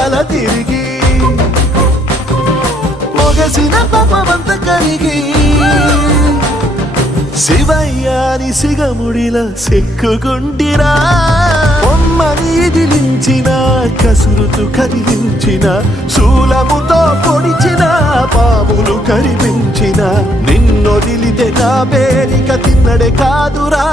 తల తిరిగి మొగసిన పాపమంత కరిగి శివయ్యాని సిగముడిలా సిక్కుకుంటిరా బొమ్మని ఇదిలించిన కసురుతూ కదిలించిన శూలముతో పొడిచిన పాములు కరిపించిన నిన్నొదిలితే నా పేరిక తిన్నడే కాదురా